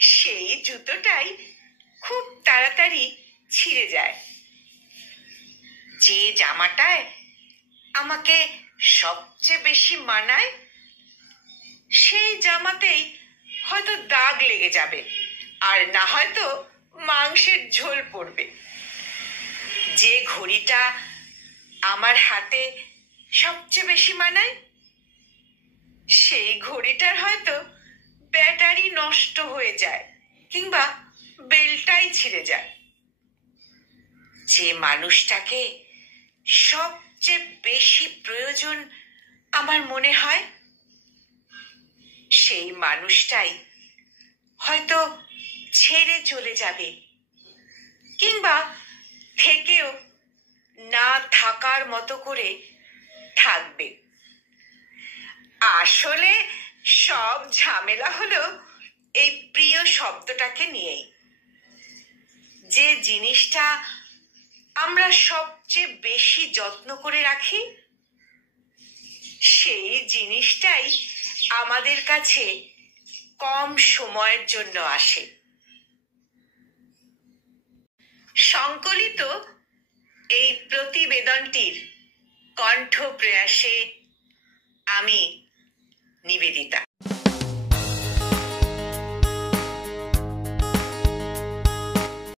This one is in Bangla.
সেই জুতোটাই খুব তাড়াতাড়ি ছিঁড়ে যায়। যে জামাটায় আমাকে সবচেয়ে বেশি মানায় সেই জামাতেই হয়তো দাগ লেগে যাবে, আর না হয়তো মাংসের ঝোল পড়বে। যে ঘড়িটা আমার হাতে সবচেয়ে বেশি মানায় সেই ঘড়িটার হয়তো ব্যাটারি নষ্ট হয়ে যায় কিংবা বেলটাই ছিঁড়ে যায়। যে মানুষটাকে সবচেয়ে বেশি প্রয়োজন আমার মনে হয় সেই মানুষটাই হয়তো ছেড়ে চলে যাবে কিংবা থেকেও না থাকার মতো করে থাকবে। আসলে সব ঝামেলা হলো এই প্রিয় শব্দটাকে নিয়েই। যে জিনিসটা আমরা সবচেয়ে বেশি যত্ন করে রাখি সেই জিনিসটাই আমাদের কাছে কম সময়ের জন্য আসে। সংকলিত এই প্রতিবেদনটির কণ্ঠ প্রয়াসে আমি নিবেদিতা।